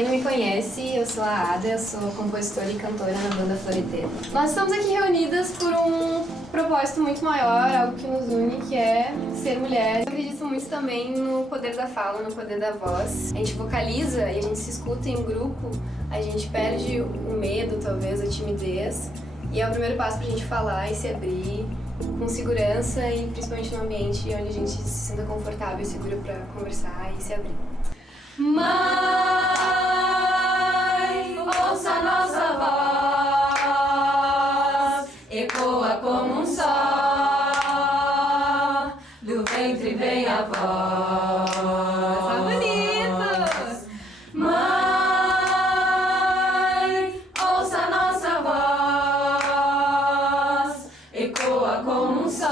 quem não me conhece, eu sou a Ada, eu sou compositora e cantora na banda Floreteiro. Nós estamos aqui reunidas por um propósito muito maior, algo que nos une, que é ser mulher. Eu acredito muito também no poder da fala, no poder da voz. A gente vocaliza e a gente se escuta em grupo, a gente perde o medo, talvez, a timidez. E é o primeiro passo pra gente falar e se abrir com segurança e principalmente num ambiente onde a gente se sinta confortável e segura pra conversar e se abrir. Mãe, ouça nossa voz, ecoa como um sol, do ventre vem a voz. Tá bonito! Mãe, ouça nossa voz, ecoa como um sol,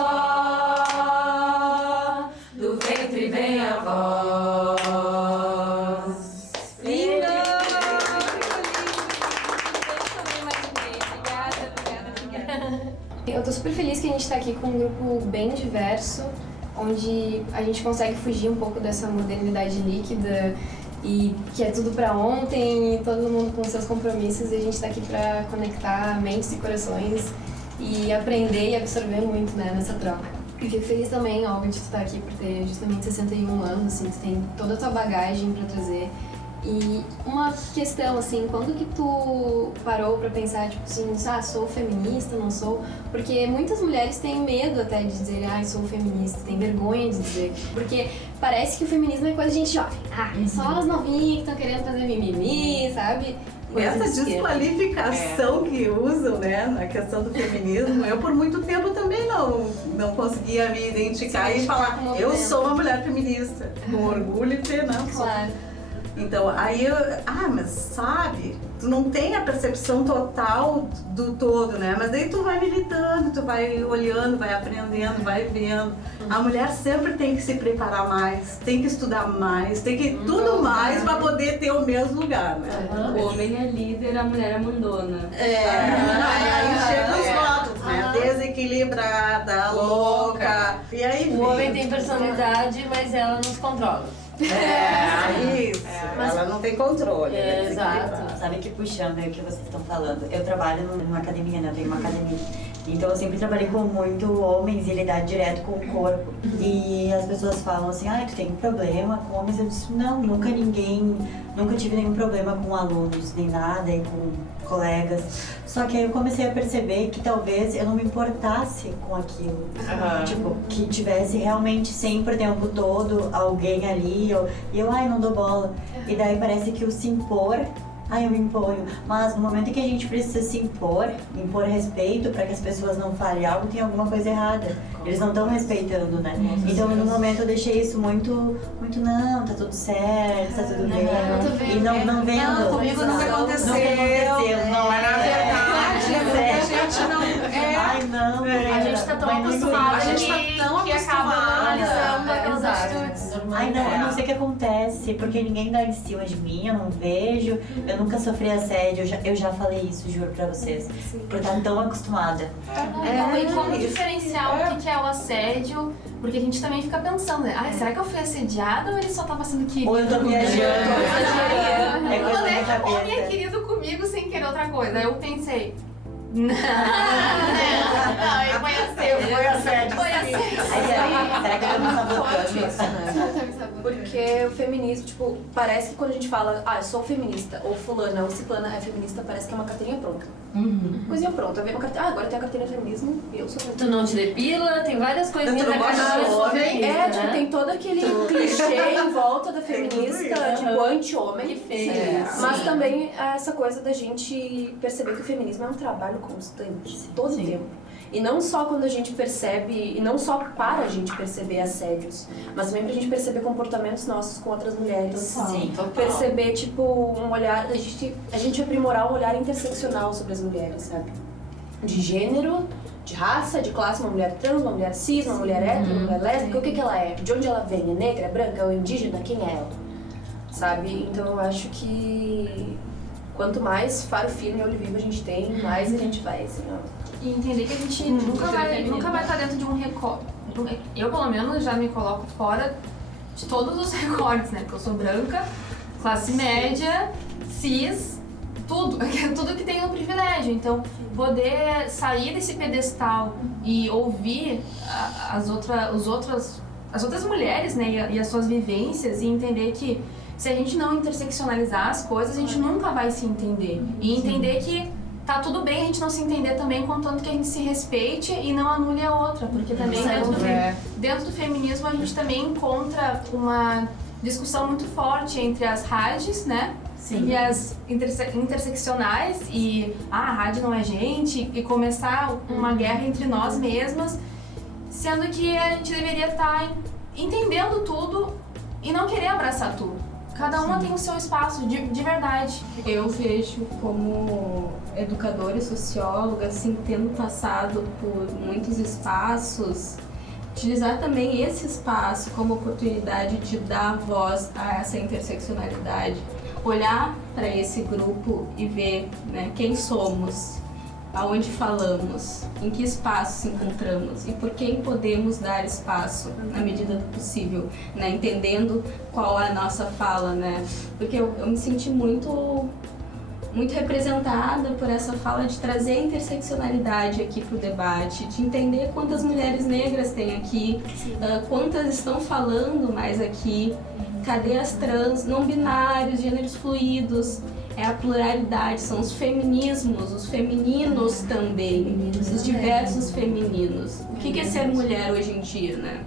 do ventre vem a voz. Eu tô super feliz que a gente tá aqui com um grupo bem diverso, onde a gente consegue fugir um pouco dessa modernidade líquida e que é tudo pra ontem e todo mundo com seus compromissos, e a gente tá aqui pra conectar mentes e corações e aprender e absorver muito, né, nessa troca. E fico feliz também, Olga, de tu estar aqui por ter justamente 61 anos, assim, tu tem toda a tua bagagem pra trazer. E uma questão, assim, quando que tu parou pra pensar, tipo assim, sou feminista, não sou? Porque muitas mulheres têm medo até de dizer, sou feminista, têm vergonha de dizer. Porque parece que o feminismo é coisa de gente jovem. Só as novinhas que estão querendo fazer mimimi, sabe? Essa desqualificação que usam, né, na questão do feminismo, eu por muito tempo também não conseguia me identificar e falar, eu sou uma mulher feminista, com orgulho de ter, não. Claro. Então, aí eu, mas sabe, tu não tem a percepção total do todo, né? Mas daí tu vai militando, tu vai olhando, vai aprendendo, vai vendo. A mulher sempre tem que se preparar mais, tem que estudar mais, tem que tudo mais para poder ter o mesmo lugar, né? O homem é líder, a mulher é mandona. Aí chega os rótulos, né? Desequilibrada, louca, e aí o homem tem personalidade, mas ela não se controla. Isso, ela não tem controle. Exato. Sabe que puxando aí o que vocês estão falando, eu trabalho numa academia, né? Eu tenho uma academia. Então eu sempre trabalhei com muito homens e lidar direto com o corpo. E as pessoas falam assim, tu tem problema com homens? Eu disse, não, nunca tive nenhum problema com alunos, nem nada, e com colegas. Só que aí eu comecei a perceber que talvez eu não me importasse com aquilo. Tipo, que tivesse realmente sempre o tempo todo alguém ali, e eu não dou bola. E daí parece que o se impor, eu me imponho. Mas no momento em que a gente precisa se impor respeito para que as pessoas não falem algo, tem alguma coisa errada. Eles não estão respeitando, né? Então no momento eu deixei isso muito não, tá tudo certo, tá tudo bem. E não vendo. Não, comigo nunca aconteceu. Não é na verdade. A gente não A gente tá tão acostumada, a gente tá tão que acaba normalizando aquelas atitudes. Eu não sei o que acontece, porque ninguém dá em cima de mim, eu não vejo, eu nunca sofri assédio, eu já falei isso, juro pra vocês, por estar tão acostumada. E como diferenciar o que é o assédio? Porque a gente também fica pensando, né? Será que eu fui assediada ou ele só tava sendo querido? Ou eu tô viajando. É coisa da minha cabeça. Ou ele é querido comigo sem querer outra coisa. Aí eu pensei, não, foi assédio. Será que eu tô me sabotando? Porque o feminismo, tipo, parece que quando a gente fala, eu sou feminista, ou fulana ou ciclana é feminista, parece que é uma carteirinha pronta. Coisinha pronta, vem uma carteira, agora tem a carteira de feminismo e eu sou feminista. Tu não te depila, tem várias coisinhas na carteira. feminista, Tipo, tem todo aquele clichê em volta da feminista, tipo, anti-homem. Que feio. Mas também essa coisa da gente perceber que o feminismo é um trabalho constante, todo o tempo. E não só quando a gente percebe, e não só para a gente perceber assédios, mas também pra gente perceber comportamentos nossos com outras mulheres. Sim, total. Perceber, tipo, um olhar, a gente aprimorar um olhar interseccional sobre as mulheres, sabe? De gênero, de raça, de classe, uma mulher trans, uma mulher cis, uma mulher hétero, uma mulher lésbica, o que ela é? De onde ela vem? É negra, é branca, é indígena? Quem é ela? Sabe? Então eu acho que quanto mais faro firme e olho vivo a gente tem, mais a gente vai, assim, E entender que a gente nunca vai estar dentro de um recorte. Eu, pelo menos, já me coloco fora de todos os recortes, né? Porque eu sou branca, classe média, cis, tudo que tem um privilégio. Então, poder sair desse pedestal e ouvir as outras mulheres, né, e as suas vivências, e entender que se a gente não interseccionalizar as coisas, a gente nunca vai se entender. E entender que tá tudo bem a gente não se entender também, contanto que a gente se respeite e não anule a outra. Porque também dentro do feminismo a gente também encontra uma discussão muito forte entre as rádios, né? Sim. E as interseccionais, e a rádio não é gente, e começar uma guerra entre nós mesmas, sendo que a gente deveria estar entendendo tudo e não querer abraçar tudo. Cada uma tem o seu espaço, de verdade. Eu vejo como educadora e socióloga, assim, tendo passado por muitos espaços, utilizar também esse espaço como oportunidade de dar voz a essa interseccionalidade. Olhar para esse grupo e ver, né, quem somos, aonde falamos, em que espaço se encontramos e por quem podemos dar espaço na medida do possível, né, entendendo qual é a nossa fala, né, porque eu me senti muito representada por essa fala de trazer a interseccionalidade aqui para o debate, de entender quantas mulheres negras tem aqui, quantas estão falando mais aqui, cadê as trans, não binários, gêneros fluidos, é a pluralidade, são os feminismos, os femininos também, os diversos femininos. O que é ser mulher hoje em dia, né?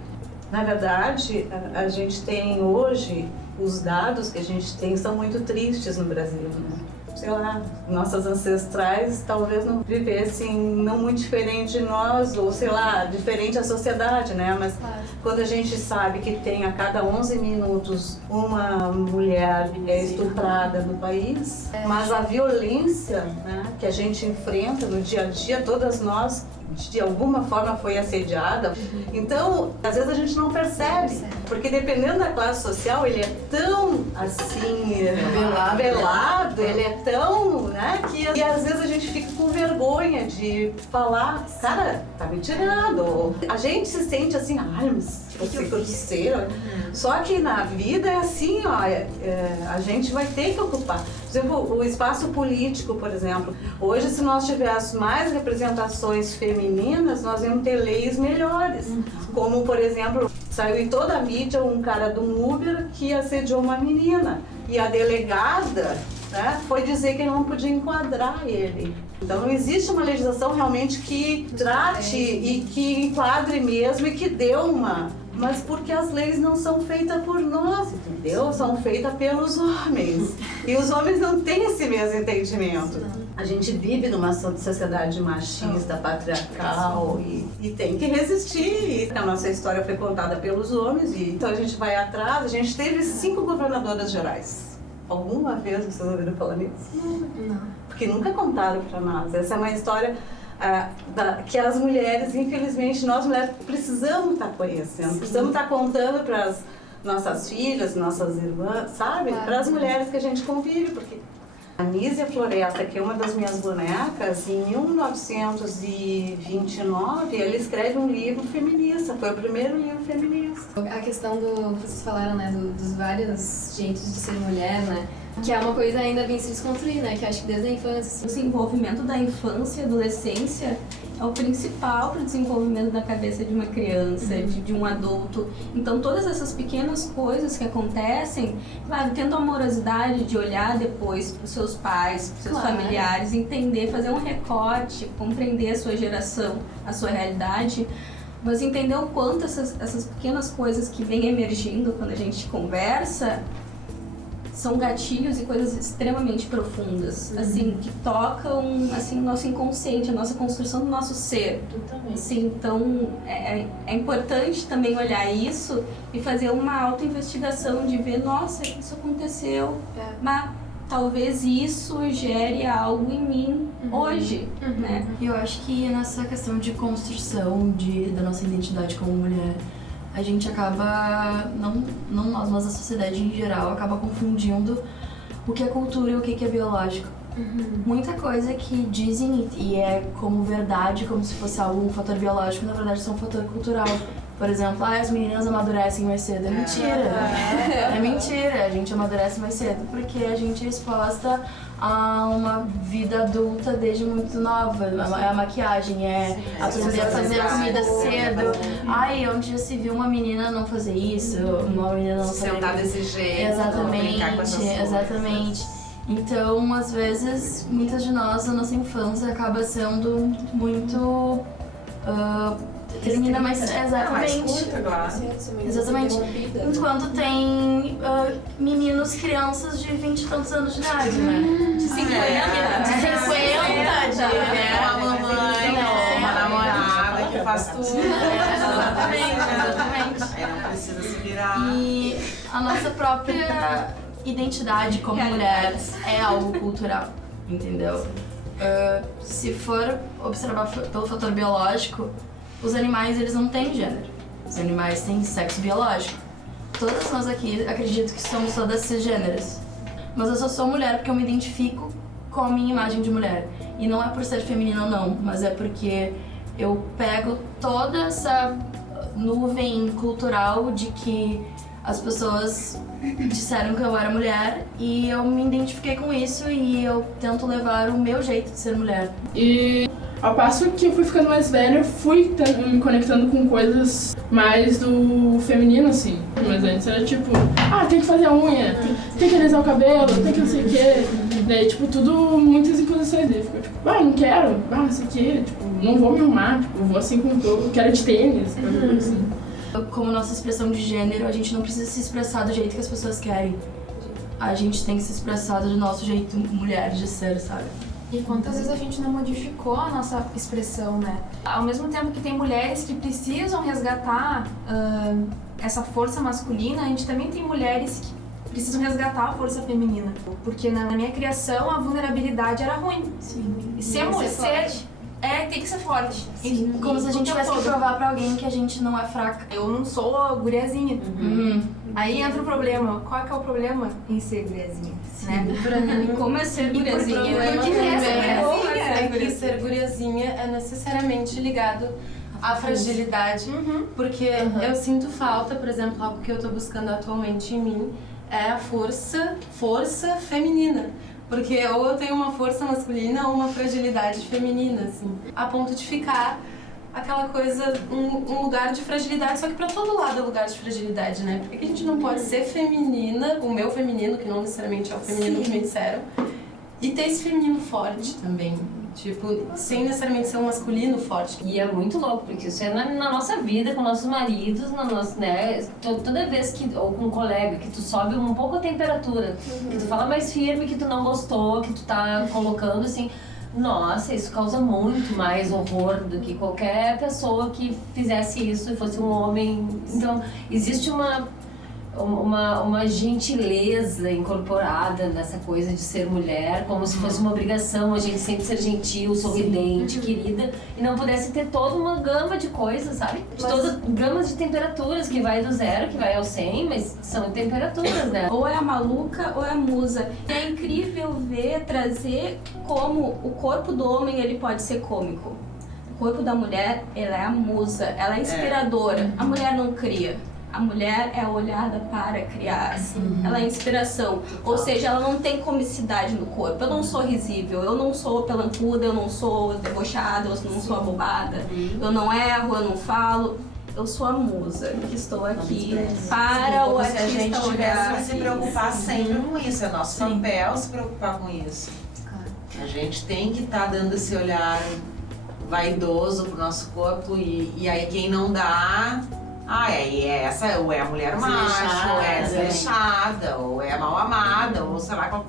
Na verdade, a gente tem hoje, os dados que a gente tem são muito tristes no Brasil, né? Sei lá, nossas ancestrais talvez não vivessem não muito diferente de nós, ou sei lá, diferente da sociedade, né? Mas quando a gente sabe que tem a cada 11 minutos uma mulher estuprada no país, mas a violência, né, que a gente enfrenta no dia a dia, todas nós de alguma forma foi assediada. Então, às vezes a gente não percebe, porque dependendo da classe social, ele é tão assim velado, ele é tão, né, que às vezes a gente fica com vergonha de falar, cara, tá me tirando. A gente se sente assim, ai, mas você grosseiro. Só que na vida é assim, ó, a gente vai ter que ocupar. Por exemplo, o espaço político, por exemplo. Hoje, se nós tivéssemos mais representações femininas, nós íamos ter leis melhores. Como, por exemplo, saiu em toda a mídia um cara do Uber que assediou uma menina. E a delegada, né, foi dizer que ele não podia enquadrar ele. Então não existe uma legislação realmente que trate e que enquadre mesmo e que dê uma... Mas porque as leis não são feitas por nós, entendeu? São feitas pelos homens. E os homens não têm esse mesmo entendimento. A gente vive numa sociedade machista, patriarcal e tem que resistir. A nossa história foi contada pelos homens, e então a gente vai atrás. A gente teve 5 governadoras gerais. Alguma vez vocês ouviram falar nisso? Não. Porque nunca contaram para nós. Essa é uma história que as mulheres, infelizmente, nós mulheres precisamos estar conhecendo, precisamos estar contando para as nossas filhas, nossas irmãs, sabe? Para as mulheres que a gente convive, porque a Nízia Floresta, que é uma das minhas bonecas, em 1929, ela escreve um livro feminista, foi o primeiro livro feminista. A questão vocês falaram, né, dos vários jeitos de ser mulher, né? Que é uma coisa ainda bem se desconstruir, né? Que acho que desde a infância. O desenvolvimento da infância e adolescência é o principal para o desenvolvimento da cabeça de uma criança, de um adulto. Então, todas essas pequenas coisas que acontecem, claro, tendo a amorosidade de olhar depois para os seus pais, para os seus familiares, entender, fazer um recorte, compreender a sua geração, a sua realidade, mas entender o quanto essas pequenas coisas que vêm emergindo quando a gente conversa são gatilhos e coisas extremamente profundas, assim, que tocam, assim, o nosso inconsciente, a nossa construção do nosso ser. Assim, então, é importante também olhar isso e fazer uma autoinvestigação de ver, nossa, isso aconteceu, mas talvez isso gere algo em mim hoje, né? Eu acho que nessa questão de construção da nossa identidade como mulher, a gente acaba, não nós, mas a sociedade em geral, acaba confundindo o que é cultura e o que é biológico. Muita coisa que dizem e é como verdade, como se fosse algo, um fator biológico, na verdade é um fator cultural. Por exemplo, as meninas amadurecem mais cedo. É mentira. É mentira. A gente amadurece mais cedo porque a gente é exposta a uma vida adulta desde muito nova. A maquiagem, aprender a fazer comida cedo. Ai, onde já se viu uma menina não fazer isso, uma menina não fazer... Sentar desse jeito, brincar com essas coisas. Exatamente. Então, às vezes, muitas de nós, a nossa infância acaba sendo muito... termina mais... Exatamente. Exatamente. Enquanto tem meninos, crianças de 20 e tantos anos de idade, né? De 50, Uma mamãe, uma namorada que faz tudo. Exatamente. Aí não precisa se virar. E a nossa própria identidade como mulher é algo cultural, entendeu? Se for observar pelo fator biológico, os animais, eles não têm gênero. Os animais têm sexo biológico. Todas nós aqui acredito que somos todas cisgêneras. Mas eu só sou mulher porque eu me identifico com a minha imagem de mulher. E não é por ser feminina ou não, mas é porque eu pego toda essa nuvem cultural de que as pessoas disseram que eu era mulher e eu me identifiquei com isso e eu tento levar o meu jeito de ser mulher. E ao passo que eu fui ficando mais velha, eu fui me conectando com coisas mais do feminino, assim. Mas antes era tipo, tem que fazer a unha, tem que alisar o cabelo, tem que não sei o quê. Daí, tipo, tudo, muitas imposições. Daí ficou tipo, não quero, não sei o quê, tipo, não vou me arrumar, tipo, vou assim com todo, quero de tênis, coisa assim. Como nossa expressão de gênero, a gente não precisa se expressar do jeito que as pessoas querem. A gente tem que se expressar do nosso jeito mulher de ser, sabe? E quantas vezes a gente não modificou a nossa expressão, né? Ao mesmo tempo que tem mulheres que precisam resgatar essa força masculina, a gente também tem mulheres que precisam resgatar a força feminina. Porque na minha criação a vulnerabilidade era ruim. Sim. E ser tem que ser forte. Sim. Como se a gente tivesse que provar pra alguém que a gente não é fraca. Eu não sou a guriazinha. Aí entra o problema. Qual é que é o problema em ser guriazinha? Né? Pra mim, como é ser guriazinha? É que ser guriazinha é necessariamente ligado à fragilidade. Porque eu sinto falta, por exemplo, algo que eu tô buscando atualmente em mim é a força feminina. Porque ou eu tenho uma força masculina ou uma fragilidade feminina, assim. A ponto de ficar aquela coisa, um lugar de fragilidade, só que pra todo lado é lugar de fragilidade, né? Por que a gente não pode ser feminina, o meu feminino, que não necessariamente é o feminino que me disseram, e ter esse feminino forte também? Tipo, sem necessariamente ser um masculino forte. E é muito louco, porque isso é na nossa vida, com nossos maridos, né? Toda vez que, ou com um colega, que tu sobe um pouco a temperatura, que tu fala mais firme, que tu não gostou, que tu tá colocando assim, nossa, isso causa muito mais horror do que qualquer pessoa que fizesse isso e fosse um homem. Então, existe uma gentileza incorporada nessa coisa de ser mulher, como se fosse uma obrigação a gente sempre ser gentil, sorridente, querida, e não pudesse ter toda uma gama de coisas, sabe? Todas gamas de temperaturas, que vai do 0, que vai ao 100, mas são temperaturas, né? Ou é a maluca ou é a musa. É incrível trazer como o corpo do homem ele pode ser cômico. O corpo da mulher, ela é a musa, ela é inspiradora. A mulher não cria. A mulher é olhada para criar, ela é inspiração, ou seja, ela não tem comicidade no corpo. Eu não sou risível, eu não sou pelancuda, eu não sou debochada, eu não sou abobada, eu não erro, eu não falo. Eu sou a musa que estou aqui para o artista olhar. Se a gente tivesse que se preocupar sempre com isso, é nosso papel se preocupar com isso. A gente tem que estar dando esse olhar vaidoso pro nosso corpo e aí quem não dá... aí essa, ou é a mulher macho, ou é desleixada, ou é mal amada, ou sei lá,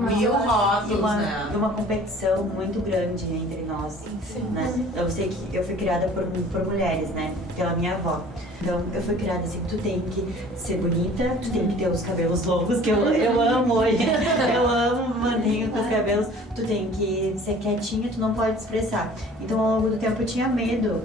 mil rótulos, né? E uma competição muito grande entre nós, né? Eu sei que eu fui criada por mulheres, né? Pela minha avó. Então, eu fui criada assim, tu tem que ser bonita, tu tem que ter os cabelos longos, que eu amo hoje. Eu amo maninho com os cabelos. Tu tem que ser quietinha, tu não pode expressar. Então, ao longo do tempo, eu tinha medo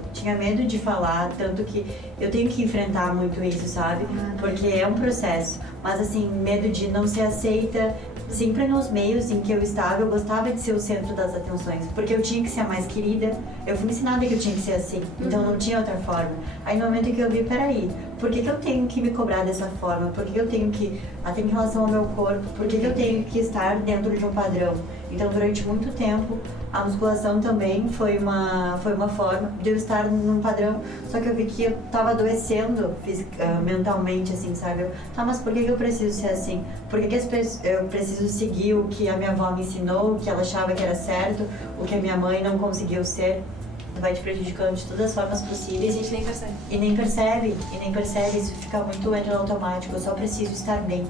de falar, tanto que eu tenho que enfrentar muito isso, sabe? Porque é um processo. Mas, assim, medo de não ser aceita, sempre no nos meios em que eu estava, eu gostava de ser o centro das atenções, porque eu tinha que ser a mais querida, eu fui ensinada que eu tinha que ser assim, então não tinha outra forma. Aí no momento em que eu vi, peraí, por que eu tenho que me cobrar dessa forma? Por que eu tenho que, até em relação ao meu corpo, por que eu tenho que estar dentro de um padrão? Então durante muito tempo, a musculação também foi uma forma de eu estar num padrão, só que eu vi que eu tava adoecendo mentalmente, assim, sabe? Tá, mas por que eu preciso ser assim? Por que eu preciso seguir o que a minha avó me ensinou, o que ela achava que era certo, o que a minha mãe não conseguiu ser? Vai te prejudicando de todas as formas possíveis. E a gente nem percebe. E nem percebe, isso fica muito no automático. Eu só preciso estar bem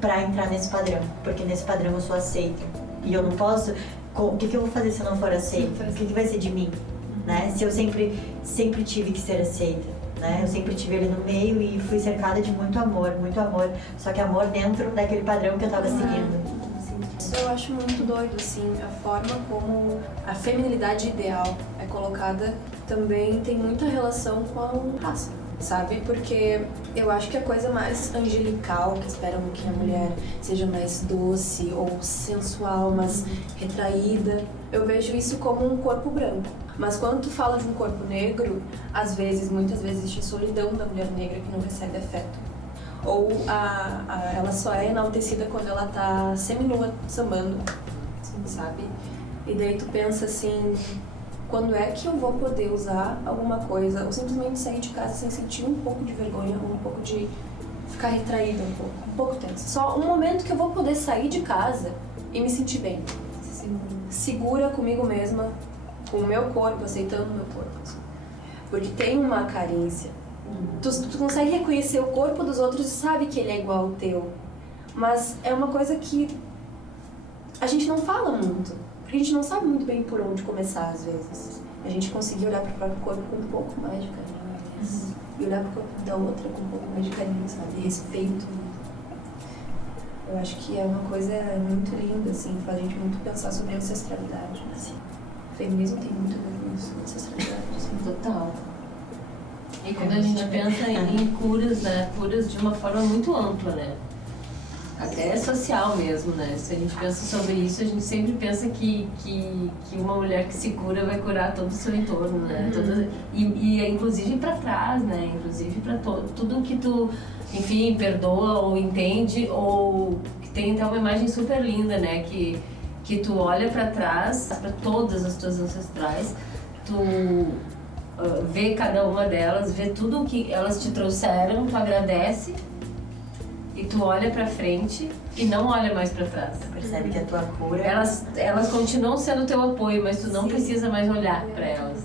pra entrar nesse padrão, porque nesse padrão eu sou aceita. E eu não posso... O que eu vou fazer se eu não for aceita? O que vai ser de mim? Né? Se eu sempre tive que ser aceita, né? Eu sempre estive ali no meio e fui cercada de muito amor, só que amor dentro daquele padrão que eu tava seguindo. Isso eu acho muito doido, assim, a forma como a feminilidade ideal é colocada também tem muita relação com a raça, sabe? Porque eu acho que a coisa mais angelical que esperam que a mulher seja mais doce ou sensual, mas retraída, eu vejo isso como um corpo branco. Mas quando tu fala de um corpo negro, muitas vezes existe a solidão da mulher negra que não recebe afeto. Ou ela só é enaltecida quando ela tá seminua, sambando, sabe? E daí tu pensa assim, quando é que eu vou poder usar alguma coisa, ou simplesmente sair de casa sem sentir um pouco de vergonha, ou um pouco de ficar retraída um pouco tensa. Só um momento que eu vou poder sair de casa e me sentir bem. Segura comigo mesma, com o meu corpo, aceitando o meu corpo. Assim. Porque tem uma carência. Tu consegue reconhecer o corpo dos outros e sabe que ele é igual ao teu. Mas é uma coisa que a gente não fala muito. Porque a gente não sabe muito bem por onde começar, às vezes. A gente conseguir olhar pro próprio corpo com um pouco mais de carinho. E olhar pro corpo da outra com um pouco mais de carinho, sabe? E respeito. Eu acho que é uma coisa muito linda, assim. Faz a gente muito pensar sobre ancestralidade. Assim. O feminismo tem muito a ver com isso, ancestralidade. Assim. Total. E quando a gente pensa em curas, né? Curas de uma forma muito ampla, né? Até social mesmo, né? Se a gente pensa sobre isso, a gente sempre pensa que uma mulher que se cura vai curar todo o seu entorno, né? E inclusive para trás, né? Inclusive para tudo que tu, enfim, perdoa ou entende, ou que tem até uma imagem super linda, né? Que tu olha para trás, para todas as tuas ancestrais, tu vê cada uma delas, vê tudo o que elas te trouxeram, tu agradece e tu olha pra frente e não olha mais pra trás. Tu percebe que a tua cura... Elas continuam sendo teu apoio, mas tu não precisa mais olhar pra elas.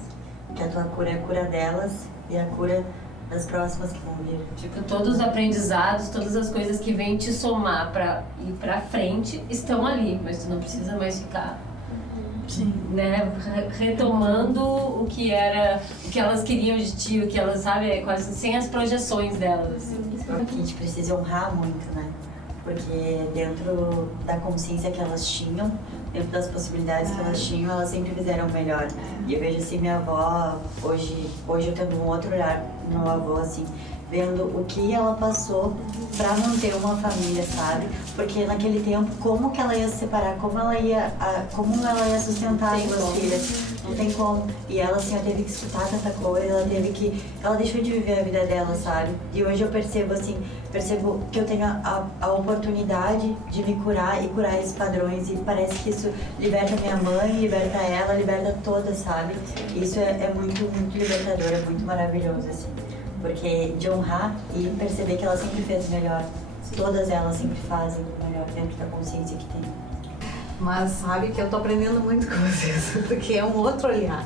Que a tua cura é a cura delas e a cura das próximas que vão vir. Tipo, todos os aprendizados, todas as coisas que vêm te somar pra ir pra frente estão ali, mas tu não precisa mais ficar... Sim. Né, retomando o que elas queriam de ti, o que elas, sabe, quase sem as projeções delas. A gente precisa honrar muito, né? Porque dentro da consciência que elas tinham, dentro das possibilidades que elas tinham, elas sempre fizeram o melhor. E eu vejo assim, minha avó, hoje eu tendo um outro olhar no meu avô, assim, vendo o que ela passou pra manter uma família, sabe? Porque naquele tempo, como que ela ia se separar? Como ela ia sustentar as duas filhas? Não tem como. E ela, assim, ela teve que escutar tanta coisa, ela deixou de viver a vida dela, sabe? E hoje eu percebo que eu tenho a oportunidade de me curar e curar esses padrões. E parece que isso liberta minha mãe, liberta ela, liberta todas, sabe? E isso é muito, muito libertador, é muito maravilhoso, assim. Porque de honrar e perceber que ela sempre fez o melhor. Todas elas sempre fazem o melhor dentro da consciência que tem. Mas sabe que eu tô aprendendo muito com vocês, porque é um outro olhar.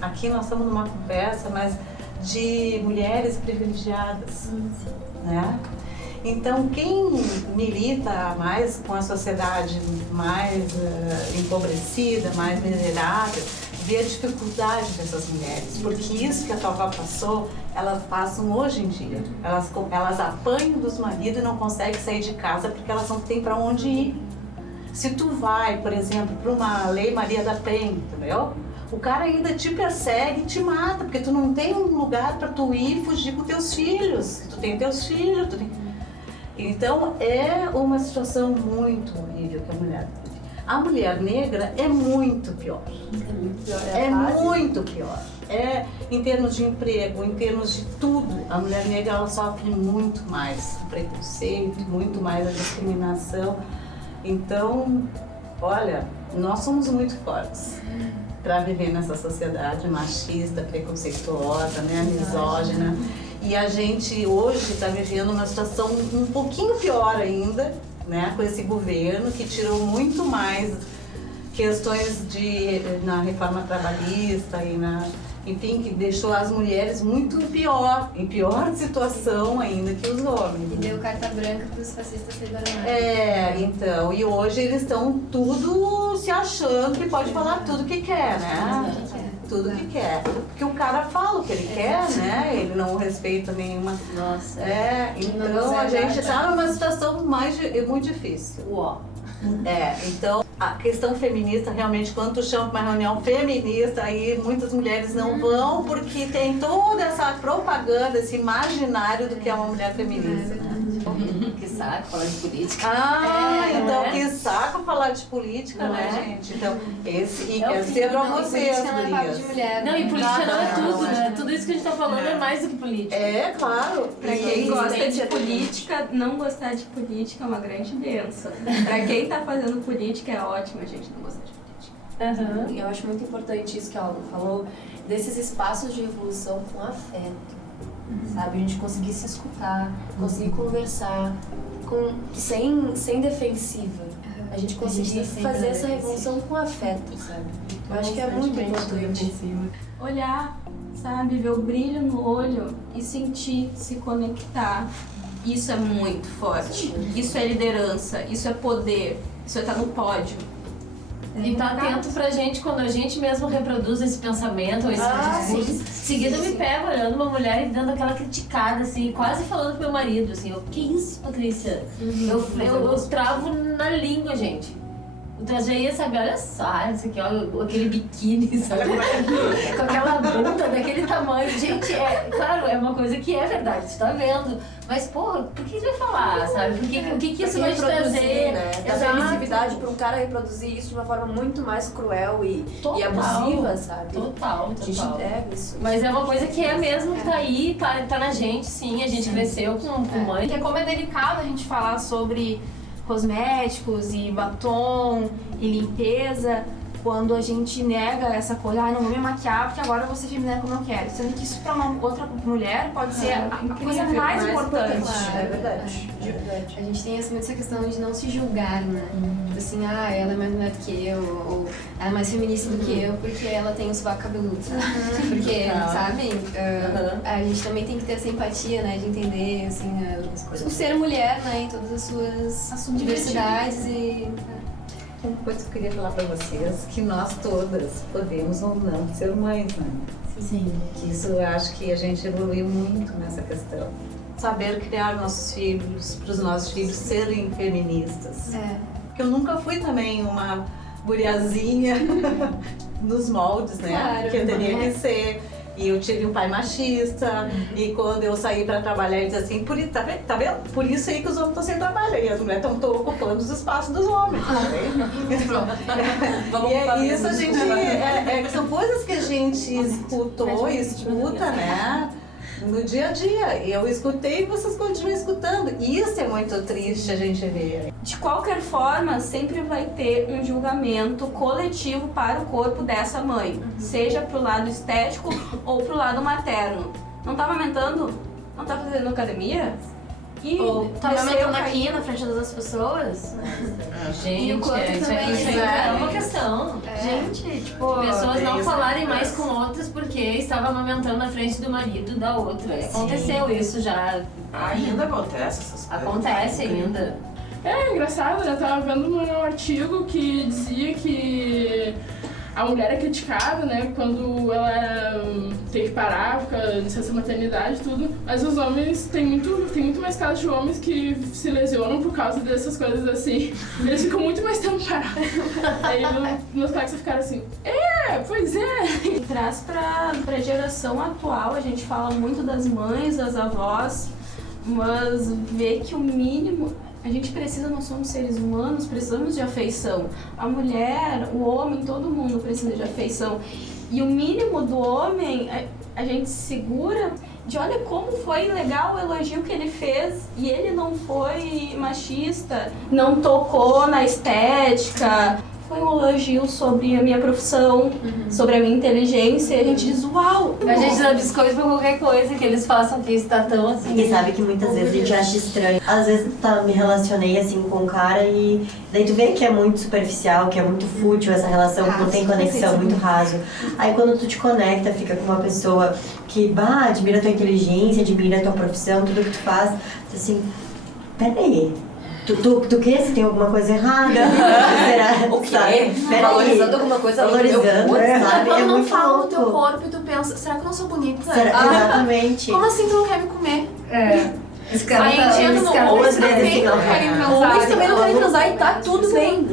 Aqui nós estamos numa conversa, mas de mulheres privilegiadas, né? Então, quem milita mais com a sociedade mais empobrecida, mais miserável, vê a dificuldade dessas mulheres, porque isso que a tua avó passou, elas passam hoje em dia. Elas apanham dos maridos e não conseguem sair de casa porque elas não têm para onde ir. Se tu vai, por exemplo, para uma Lei Maria da Penha, entendeu? O cara ainda te persegue e te mata, porque tu não tem um lugar para tu ir fugir com teus filhos. Tu tem teus filhos, Então é uma situação muito horrível que a mulher vive. A mulher negra é muito pior. É muito pior. Em termos de emprego, em termos de tudo, a mulher negra ela sofre muito mais preconceito, muito mais a discriminação. Então, olha, nós somos muito fortes para viver nessa sociedade machista, preconceituosa, né, misógina. E a gente hoje está vivendo uma situação um pouquinho pior ainda, né, com esse governo que tirou muito mais questões na reforma trabalhista e enfim, que deixou as mulheres muito em pior situação ainda que os homens. E deu carta branca para os fascistas liberais. Então, e hoje eles estão tudo se achando que pode falar tudo que quer, né? Tudo que quer. Porque o cara fala o que ele quer, né? Ele não respeita nenhuma... Nossa. Então a gente está numa situação muito difícil. Uó. Então a questão feminista, realmente, quando tu chama para uma reunião feminista, aí muitas mulheres não vão porque tem toda essa propaganda, esse imaginário do que é uma mulher feminista. Que saco falar de política. Então que saco falar de política, né, gente? Então, e quero dizer pra vocês, gurias. Não, e política não é tudo, né? Tudo isso que a gente tá falando é mais do que política. Claro. Pra quem gosta de política, não gostar de política é uma grande bênção. Pra quem tá fazendo política, é ótimo a gente não gostar de política. Eu acho muito importante isso que a Alma falou, desses espaços de evolução com afeto. Sabe? A gente conseguir se escutar, conseguir conversar, sem defensiva. A gente conseguir fazer essa revolução com afeto, sabe? Eu acho que é muito importante. Olhar, sabe? Ver o brilho no olho e sentir, se conectar. Isso é muito forte. Isso é liderança, isso é poder, isso é estar no pódio. E tá atento pra gente quando a gente mesmo reproduz esse pensamento ou esse discurso. Seguida eu me pego olhando uma mulher e dando aquela criticada, assim, quase falando pro meu marido, assim, que isso, Patrícia? Eu travo na língua, gente. O trajeia, sabe, olha só, isso aqui, ó, aquele biquíni, sabe? Com aquela bunda daquele tamanho. Gente, claro, é uma coisa que é verdade, você tá vendo. Mas, porra, por que vai falar, sabe? O que isso vai te trazer? Né? Essa permissividade para um cara reproduzir isso de uma forma muito mais cruel e abusiva, sabe? Total. A gente nega isso. Mas é uma coisa que é mesmo que tá aí, tá na gente, sim. A gente cresceu com mãe. Porque como é delicado a gente falar sobre cosméticos e batom e limpeza quando a gente nega essa coisa, não vou me maquiar porque agora eu vou ser feminina como eu quero. Sendo que isso pra uma outra mulher pode ser a coisa mais importante. É verdade. A gente tem muito essa questão de não se julgar, né? Tipo assim, ela é mais mulher do que eu, ou ela é mais feminista do que eu porque ela tem um sovaco cabeludo, sabe? Porque, sabe? A gente também tem que ter essa empatia, né? De entender, assim, o ser mulher, né? Em todas as suas diversidades e... Uma coisa que eu queria falar para vocês, que nós todas podemos ou não ser mães, né? Sim. Que isso eu acho que a gente evoluiu muito nessa questão. Saber criar nossos filhos, para os nossos filhos serem feministas. Porque eu nunca fui também uma guriazinha nos moldes, né? Claro. Que eu teria que ser. E eu tive um pai machista, e quando eu saí para trabalhar, ele dizia assim, tá vendo? Por isso aí que os homens estão sem trabalho, e as mulheres estão ocupando os espaços dos homens. E é isso, a gente, são coisas que a gente escutou e escuta, né? No dia a dia. Eu escutei e vocês continuam escutando. E isso é muito triste a gente ver. De qualquer forma, sempre vai ter um julgamento coletivo para o corpo dessa mãe. Seja pro lado estético ou pro lado materno. Não tá amamentando? Não tá fazendo academia? Ou tá amamentando aqui na frente das outras pessoas? Gente, isso aí é uma questão. Gente, tipo... Pessoas não falarem mais com outras porque estava amamentando na frente do marido da outra. Aconteceu isso já. Ainda acontece essas coisas. Acontece ainda. É engraçado, né? Eu tava vendo um artigo que dizia que a mulher é criticada, né? Quando ela tem que parar, fica licença maternidade e tudo. Mas os homens, tem muito mais casos de homens que se lesionam por causa dessas coisas assim. Eles ficam muito mais tempo parados. Aí meus colegas ficaram assim, pois é. E traz pra geração atual, a gente fala muito das mães, das avós, mas ver que o mínimo... A gente precisa, nós somos seres humanos, precisamos de afeição. A mulher, o homem, todo mundo precisa de afeição. E o mínimo do homem, a gente segura de olha como foi legal o elogio que ele fez e ele não foi machista, não tocou na estética. Foi um elogio sobre a minha profissão, sobre a minha inteligência, e a gente diz, uau! A gente dá biscoito pra qualquer coisa que eles façam que está tão assim. E sabe que muitas vezes a gente acha estranho. Às vezes me relacionei assim com um cara e daí tu vê que é muito superficial, que é muito fútil essa relação, que não tem conexão, muito raso. Aí quando tu te conecta, fica com uma pessoa que admira a tua inteligência, admira a tua profissão, tudo que tu faz, tu assim, peraí. Tu quer? Se tem alguma coisa errada? Será? O quê? Valorizando alguma coisa? Valorizando, sabe? Quando É não muito fala no louco. teu corpo e tu pensa, será que eu não sou bonita? Exatamente. Como assim tu não quer me comer? Esse cara Aí a gente entra no ou homens às vezes também assim, não querem transar. Homens também não querem transar e tá tudo bem.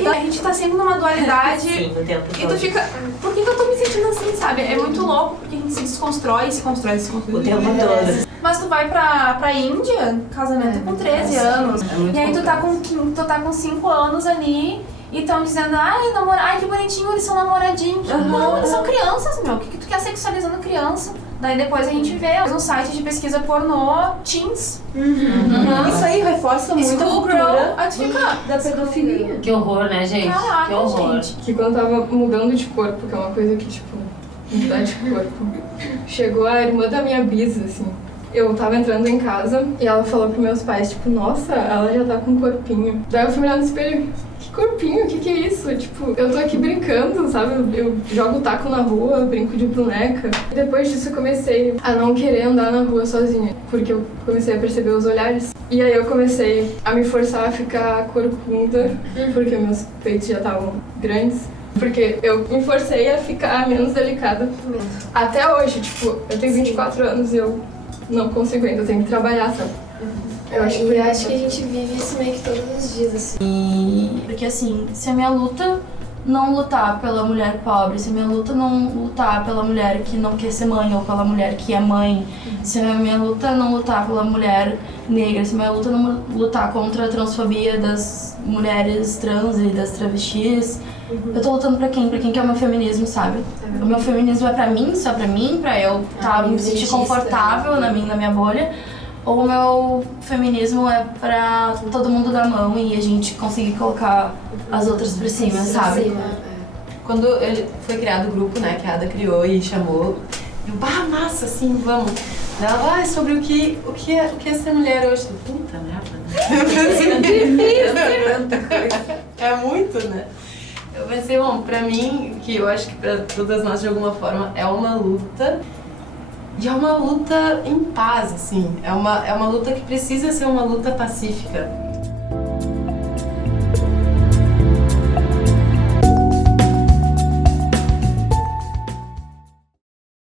E a gente tá sempre numa dualidade. Sim, o tempo E tu todo. fica, por que eu tô me sentindo assim, sabe? É muito louco, porque a gente se desconstrói, se constrói. O tempo todo. Mas tu vai pra Índia, casamento com 13 anos. E aí tu tá com 5 anos ali e tão dizendo, ai que bonitinho, eles são namoradinhos. Não, eles são crianças, meu. O que tu quer sexualizando criança? Daí depois a gente vê um site de pesquisa pornô, teens. Isso aí reforça muito a Schoolgirl. cultura Aí tu fica, da pedofilia. Que horror, né, gente? Caraca, que horror. gente. Que quando eu tava mudando de corpo, que é uma coisa que, tipo, mudar de corpo, chegou a irmã da minha bisa, assim. Eu tava entrando em casa e ela falou pros meus pais, tipo, nossa, ela já tá com um corpinho. Daí eu fui olhar no espelho, que corpinho? O que é isso? Tipo, eu tô aqui brincando, sabe? Eu jogo taco na rua, brinco de boneca. E depois disso eu comecei a não querer andar na rua sozinha, porque eu comecei a perceber os olhares. E aí eu comecei a me forçar a ficar corcunda, porque meus peitos já estavam grandes. Porque eu me forcei a ficar menos delicada. Até hoje, tipo, eu tenho 24 anos e eu não consigo ainda, eu tenho que trabalhar, sabe? Eu acho que a gente vive isso meio que todos os dias, assim. Porque assim, se a minha luta não lutar pela mulher pobre, se a minha luta não lutar pela mulher que não quer ser mãe ou pela mulher que é mãe, se a minha luta não lutar pela mulher negra, se a minha luta não lutar contra a transfobia das mulheres trans e das travestis, eu tô lutando pra quem? Pra quem que é o meu feminismo, sabe? O meu feminismo é pra mim, só pra mim, pra eu me sentir confortável na minha bolha. Ou o meu feminismo é pra todo mundo dar mão e a gente conseguir colocar as outras pra cima, sabe? Quando ele foi criado o grupo, né, que a Ada criou e chamou, eu, massa, assim, vamos. Ela, sobre o que é ser mulher hoje. Puta merda. Tanta coisa. É muito, né? Eu pensei, bom, pra mim, que eu acho que pra todas nós de alguma forma é uma luta. E é uma luta em paz, assim. É uma luta que precisa ser uma luta pacífica.